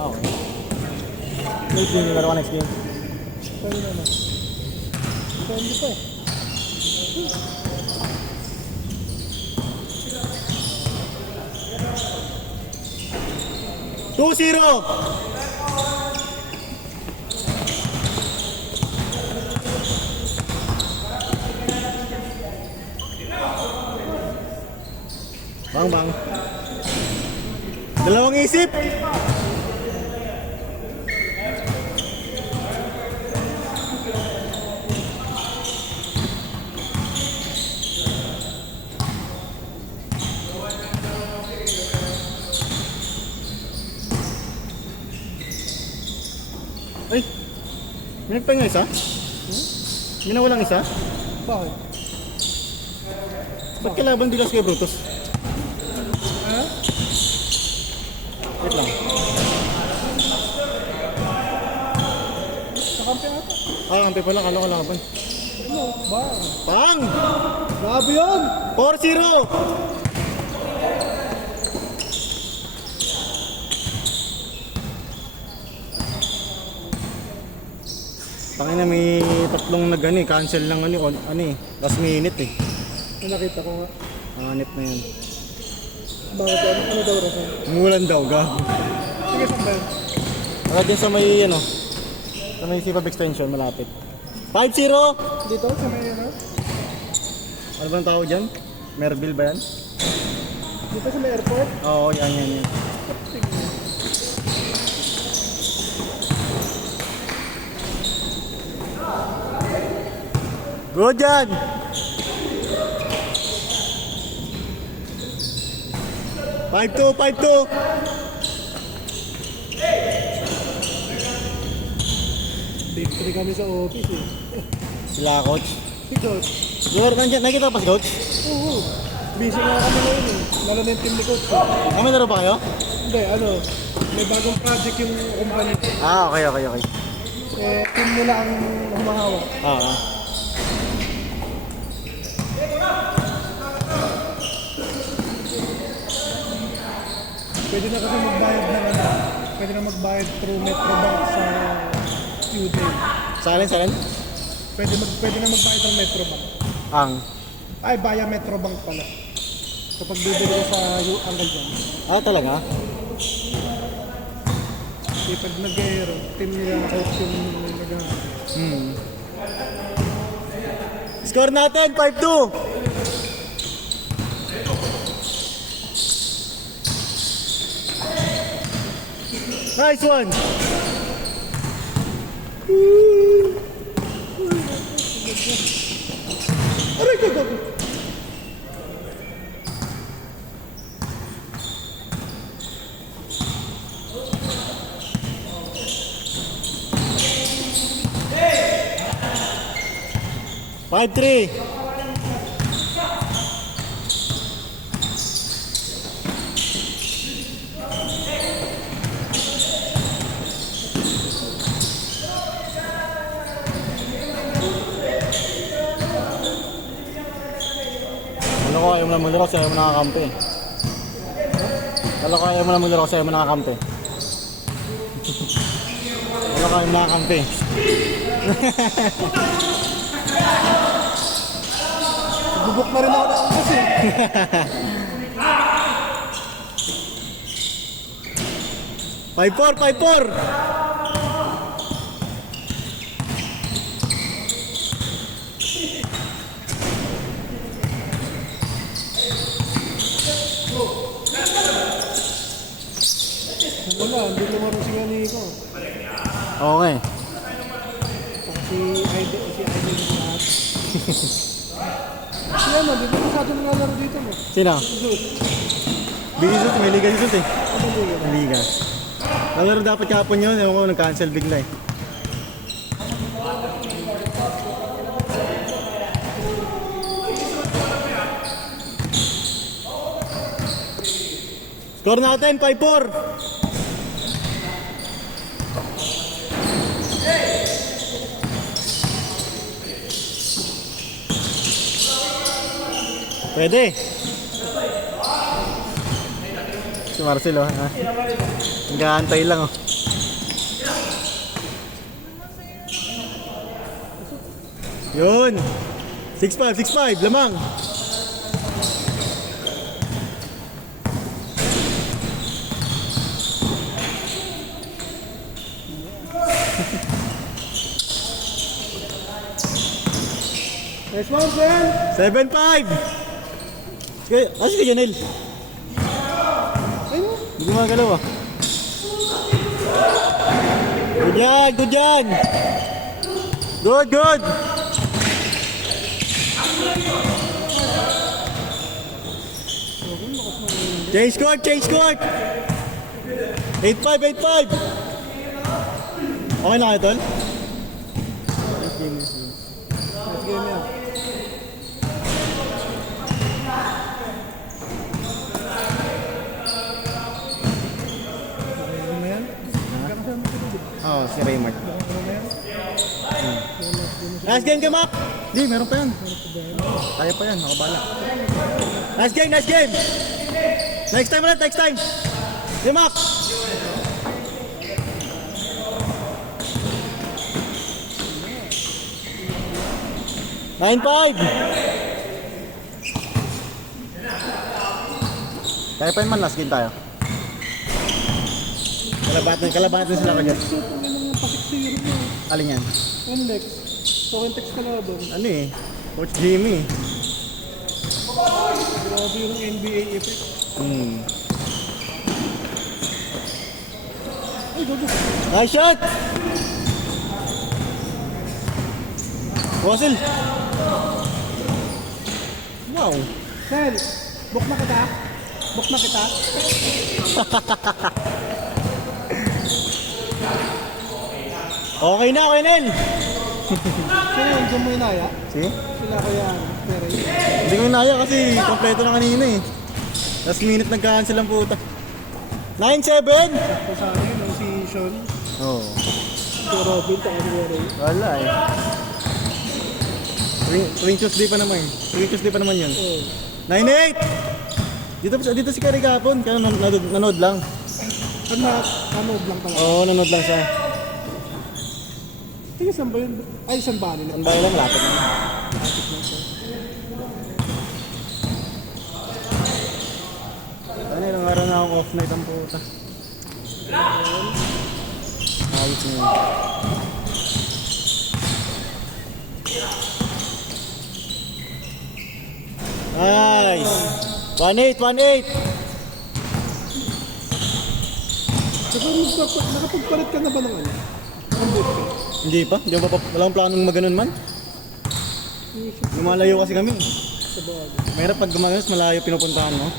Ah, okay. Next game, laro ka next game. Pwede naman. Depende pa eh. 2-0! Bang. Dalawang isip! Ay! May nagpahinga isa? May nawalang isa? Bakit? Ba't kalaban bilas kay Brutus? Ha? Wait lang. Nakampi ata. Ah, kampi pala. Kala ko laban. Ano? Bang. Pang! Grabe yun! 4-0! Tangina, may tatlong cancel lang last minute eh. Nakita ko nga. Hanip na yun. Bakit yan? Ano daw rason? Umulan daw, gago. Sige, saan ba yun? Saka din sa may sa may Sipab extension, malapit. 5-0! Dito? Sa may ano? Ano ba ang tawag dyan? Merville ba yan? Dito sa may airport? Oo, yan. Good yan! 5-2! Big 3 kami sa office eh. Sila coach. Si Coach. Siguro nandiyan, nakita pa si coach? Oo. Busy nga kami ngayon eh. Lalo na yung team ni Coach. May laro ba kayo? Hindi, ano. May bagong project yung company. Ah, okay. Team nila ang humahawak. Ah. Pwede na kasi magbayad ng ano. Pwede na magbayad through Metrobank sa Q-Day. Salen? Pwede na magbayad ng Metrobank. Ay, via Metrobank pala. Kapag bibili ko sa Uncle John. Ah, talaga? Kasi pag nag-aero, team nila coach yung nag-aero. Score natin, 5-2! Nice one! Aray ko! 5-3! Ano ko, ayaw mo na maglaro kasi ayaw mo nakakampi. Ano ko, ayaw mo na maglaro kasi ayaw mo nakakampi. Ano ko, ayaw mo nakakampi. Bubuk na rin ako na ang kasi. 5-4! Wala, hindi lumaro si Ganiko. Okay. Si Idol yung lahat. Si ano, di ba masyado nangalaro dito mo? Sino? Good. Bigisot, may liga dito eh. Ano ba yun? May liga. Nalaro dapat kapon yun, ewan ko, nag-cancel bigla eh. Score natin, 5-4! Pwede. Si Marcelo, ha? Nag-aantay lang, oh. Yun. 6'5", 6'5", lamang. Nice one, Sen! 7'5". Sige, Janel. Ayun. Hindi magalaw ah. Good yan, good yan. Good, good. Change court, change court. 8'5", 8'5". Okay na kayo, tol? Let's game yan. Ano na yan? Oo, si Raymart. Ano na yan? Last game ka, Mac! Di, meron pa yan. Kaya pa yan, nakabala. Last game, last game! Next time ulit, next time! Di, Mac! Nine five. Kaya pa yun man, last game tayo. Kalabahan din sila kagad. So, kung ano mga pasik-siro mo. Alin yan? Unlex. Token text ka na doon. Ano eh? Coach Jimmy. Grabe yung NBA effect. Ay, gogo. Nice shot! Wasil! Wow! Sel, book na kita. Book na kita. Okay na, Nel! Sino yung dyan mo inaya? See? Sila kaya, pero Hindi ko inaya kasi kompleto na kanina eh. Last minute nag-cancel ang puta. 9-7! Sakto sa akin, yung si Sean, Oo. si Robin, tsaka si Ray. Wala eh. Tuwing Tuesday pa naman eh. Tuwing Tuesday pa naman yun. Oh. 9-8! Dito si Kari kapon, kaya nanood lang. Anood lang pala. Oo, nanood lang siya. Sige, saan ba yun? Ay, saan ba nila? Ang bayo lang, lapit na. Ano, ilang araw na akong off night ang puta. Ayos na yun. Nice! 1-8, 1-8! Saka nakapagpalit ka na ba ng ano? Ang boot ka? Hindi pa, hindi pa, walang planong maganon man. Lumalayo kasi kami. Sa bagay. Mahirap pag gumaganos, malayo pinupuntahan mo.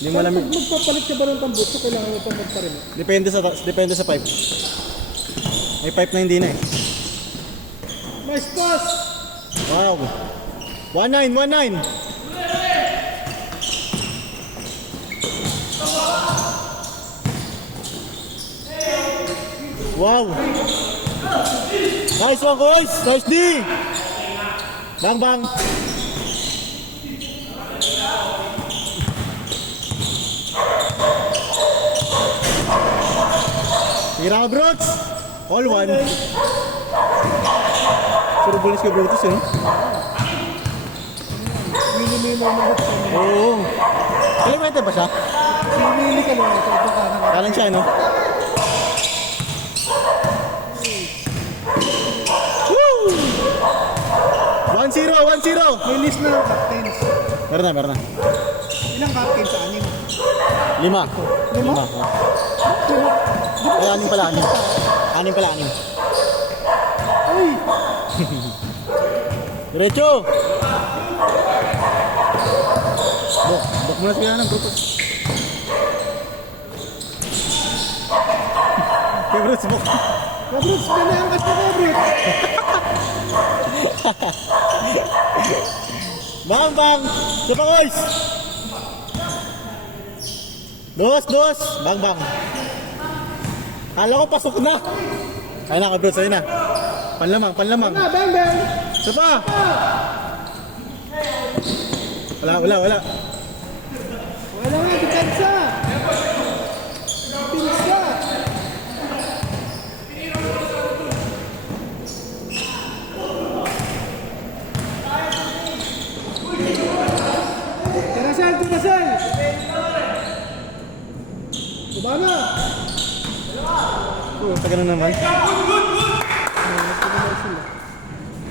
Hindi mo alam. Pag magpapalit ka ba ng tambot, so kailangan mo pa magparin. Depende sa pipe. May pipe na hindi na eh. Nice pass! Wow. 1-9, 1-9. Wow. Nice one, guys. Nice D. Bang, bang. Tira ka, Brooks. All one. Puro bulis ka, Brutus, yun. Minimum mo mga hooks. Oo. Kalimutan ba siya? Sinili ka lang ito. Ito ka na. Kalan siya, no? Woo! 1-0, 1-0. May list na ng captains. Meron na, meron na. Ilang captains sa anim? 5. Lima? Ay, 6 pala, 6. 6 pala, 6. Uy! Diretso! Bok muna sila ng grupo. Favorite bok. Kabrut, pinaangkas na kabrut! Bang, bang! Siapa, guys? Dos! Bang, bang! Kala ko pasok na! Ayun na, kabrot, sa'yo na. Panlamang. Ah, bang, bang! Siapa? Wala. Wala nga, dekansa! Pinsa! Taga na naman.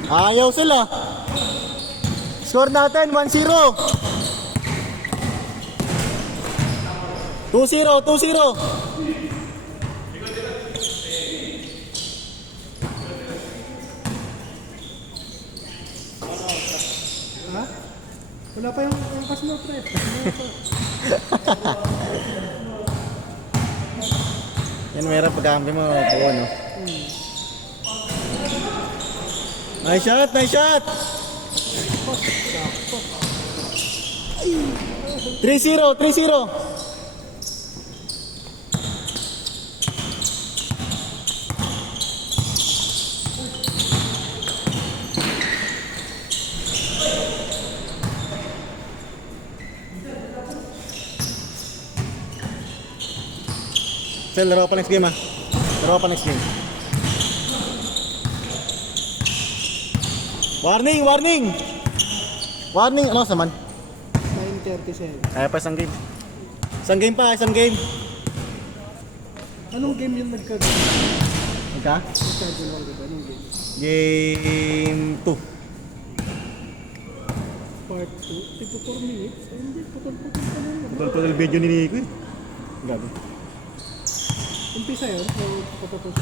Ayaw sila. Score natin, 1-0. 2-0, 2-0. Ha? Wala pa yung pass mo, pre. Yan, meron pagkampi mo. Buo, no? Nice shot, nice shot. 3-0, 3-0. Sel, laro pa next game, ha? Laro pa next game. Warning, warning! Warning, ano naman? 9:37. Kaya pa isang game. Isang game pa, isang game. Anong game yung Magka? nagka-schedule lang, diba? Anong game? Game 2. Part 2? Tipo 4 minutes? Ay, hindi, putol-putol pa lang. Total video ni Nico, eh. Gabi. Umpisa yun? O patapos?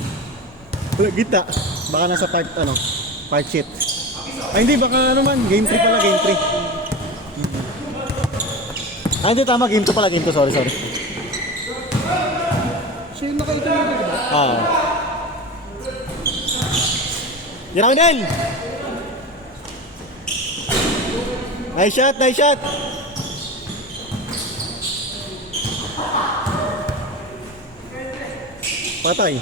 Wala, gita. Baka nasa part, part sheet. Ay, hindi, baka game 3 pala, game 3. Ah, hindi, tama, game 2 pala, game 2, sorry. Siya yung naka-interview, diba? Ah. Yan ako din! Nice shot, nice shot! Patay.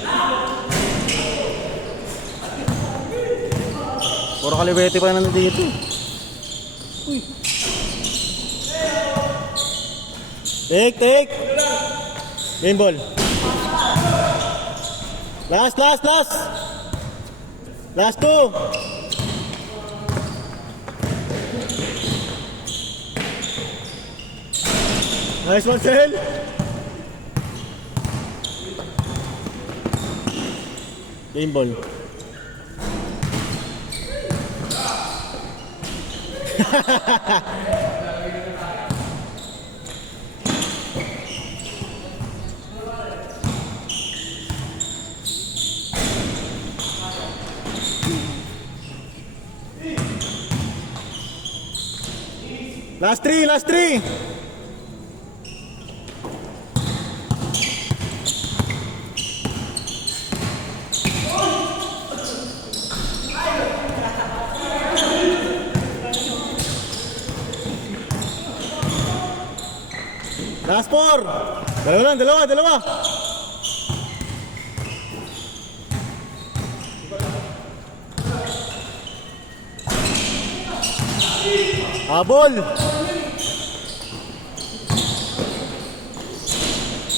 Puro kaliwete pa na dito. Uy, Take! Game ball. Last! Last 2! Nice one, Sel! Game ball. Last 3! Last 4! Dalawa! Habol!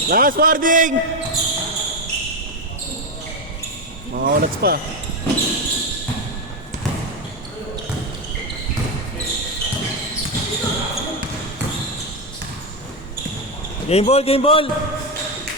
Last warning! Mga ulats pa. Game ball!